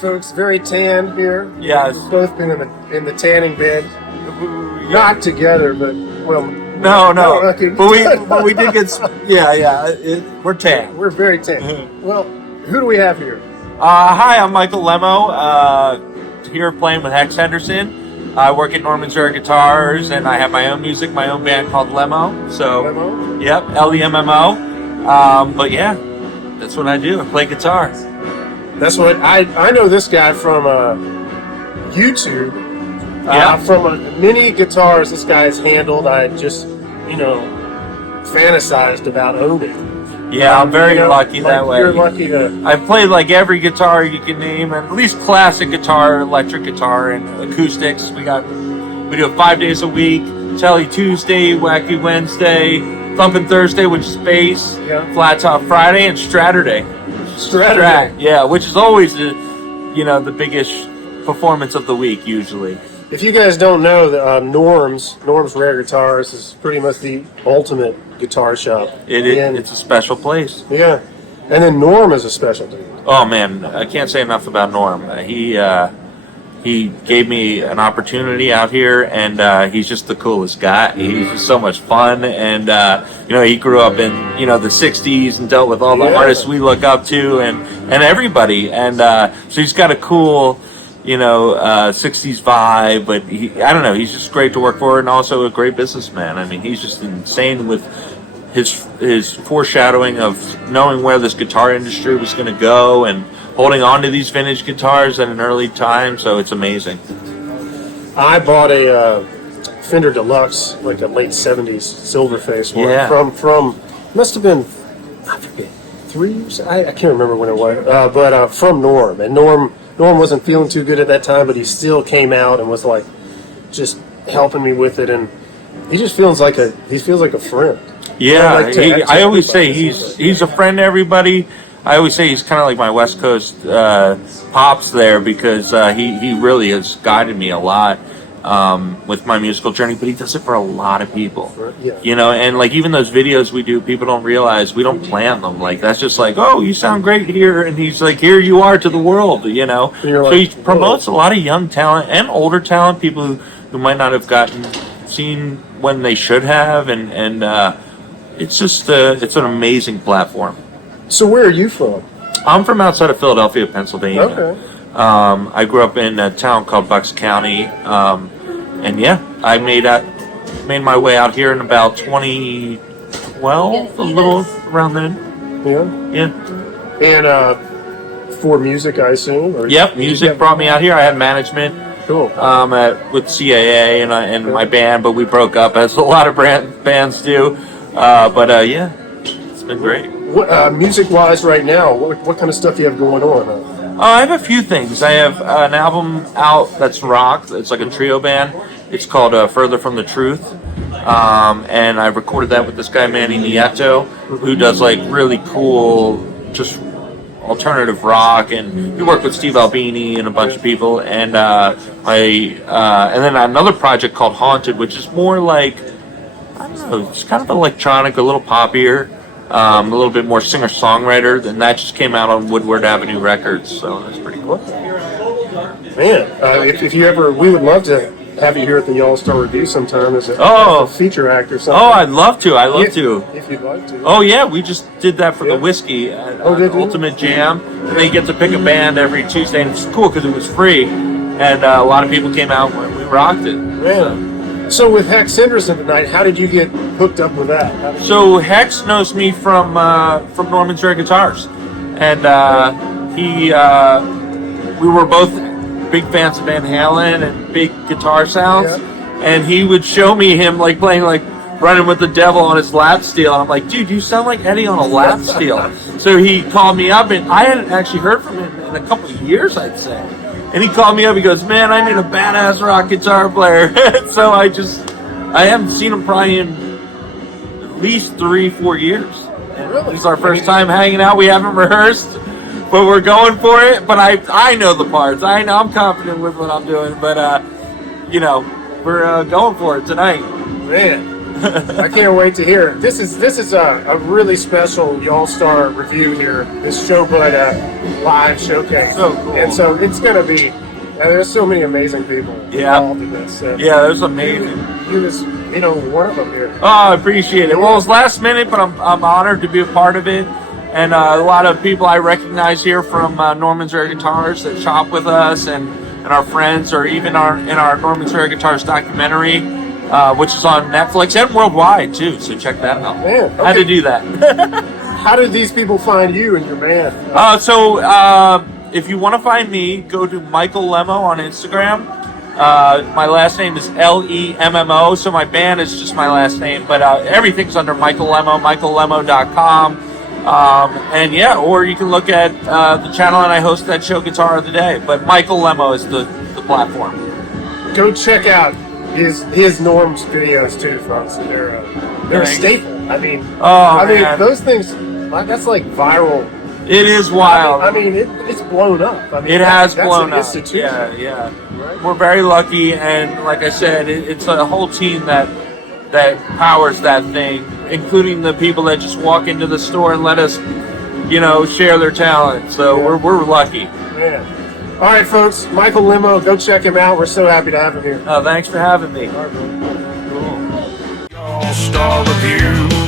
folks. Very tan here. Yes. We've both been in the tanning bed. Not together, but well. No. Okay. But we did get. Yeah. We're tan. We're very tan. Well, who do we have here? Hi, I'm Michael Lemmo. Here playing with Hexx Henderson. I work at Norman's Rare Guitars, and I have my own music, my own band called Lemmo. So, Lemmo? Yep, Lemmo. But yeah, that's what I do. I play guitar. That's what I know this guy from YouTube. From many guitars this guy's handled. I just fantasized about owning. Yeah, I'm very lucky that way. You're lucky to. I've played like every guitar you can name, and at least classic guitar, electric guitar, and acoustics. We do it 5 days a week. Telly Tuesday, Wacky Wednesday, Thumping Thursday, which is bass, Flat Top Friday, and Strat. Yeah, which is always the biggest performance of the week usually. If you guys don't know, Norm's Rare Guitars is pretty much the ultimate guitar shop. It's a special place. Yeah, and then Norm is a special dude. Oh man, I can't say enough about Norm. He gave me an opportunity out here, and he's just the coolest guy. He's just so much fun, and he grew up in the '60s and dealt with all the artists we look up to, and everybody, and so he's got a cool 60s vibe, but I don't know, he's just great to work for, and also a great businessman. I mean, he's just insane with his foreshadowing of knowing where this guitar industry was going to go and holding on to these vintage guitars at an early time, so it's amazing. I bought a Fender Deluxe, like a late 70s Silverface one from must have been, I forget, 3 years, I can't remember when it was, but from Norm, and Norm wasn't feeling too good at that time, but he still came out and was like just helping me with it, and he just feels like a friend. Yeah, I always say he's a friend to everybody. I always say he's kind of like my West Coast pops there, because he really has guided me a lot with my musical journey, but he does it for a lot of people. And like even those videos we do, people don't realize we don't plan them. Like that's just like, oh, you sound great here, and he's like, here you are to the world, So he promotes a lot of young talent and older talent, people who might not have seen when they should have, and it's just it's an amazing platform. So where are you from? I'm from outside of Philadelphia, Pennsylvania. Okay. I grew up in a town called Bucks County, and I made my way out here in about 2012, a little around then. Yeah. And for music, I assume. Or music brought me out here. I had management. Cool. With CAA and my band, but we broke up, as a lot of bands do. It's been great. Music-wise, right now, what kind of stuff do you have going on? I have a few things. I have an album out that's rock. It's like a trio band. It's called Further From the Truth. And I recorded that with this guy, Manny Nieto, who does like really cool, just alternative rock. And he worked with Steve Albini and a bunch of people. And and then another project called Haunted, which is more like, I don't know, it's kind of electronic, a little poppier. A little bit more singer-songwriter, and that just came out on Woodward Avenue Records, so that's pretty cool. Man, if you ever, we would love to have you here at the Y'all Star Revue sometime as a feature act or something. Oh, I'd love to. If you'd like to. Oh yeah, we just did that for the Whiskey Ultimate Jam, and they get to pick a band every Tuesday, and it's cool because it was free, and a lot of people came out and we rocked it. Man. So with Hexx Henderson tonight, how did you get hooked up with that? So Hexx knows me from Norman's Rare Guitars, and we were both big fans of Van Halen and big guitar sounds, and he would show me him like playing like Running with the Devil on his lap steel, and I'm like, dude, you sound like Eddie on a lap steel. So he called me up, and I hadn't actually heard from him in a couple of years, I'd say. And he called me up, he goes, man, I need a badass rock guitar player. So I haven't seen him probably in at least 3-4 years. Really? It's our first time hanging out. We haven't rehearsed, but we're going for it. But I know the parts. I know I'm confident with what I'm doing. But, we're going for it tonight. Man. I can't wait to hear it. This is a really special Y'all Star Revue here. This Sho-Bud live showcase. So cool. And so it's gonna be. There's so many amazing people involved in this. Yeah, there's amazing. You was, one of them here. Oh, I appreciate it. Well, it was last minute, but I'm honored to be a part of it. And a lot of people I recognize here from Norman's Rare Guitars that shop with us, and our friends, or even in our Norman's Rare Guitars documentary, which is on Netflix and worldwide too. So check that out. Man, okay. I had to do that. How did these people find you and your band? If you want to find me, go to Michael Lemmo on Instagram. My last name is Lemmo, so my band is just my last name, but everything's under Michael Lemmo, michaellemmo.com. Or you can look at the channel, and I host that show, Guitar of the Day. But Michael Lemmo is the platform. Go check out his Norm's videos too, folks. They're a staple. I mean, those things. That's like viral. It is wild. It's blown up. It has blown up. Institution. Yeah. Right? We're very lucky, and like I said, it's a whole team that powers that thing, including the people that just walk into the store and let us, share their talent. So we're lucky. Man. All right, folks. Michael Lemmo, go check him out. We're so happy to have him here. Thanks for having me. All right, bro. Y'all Star Revue.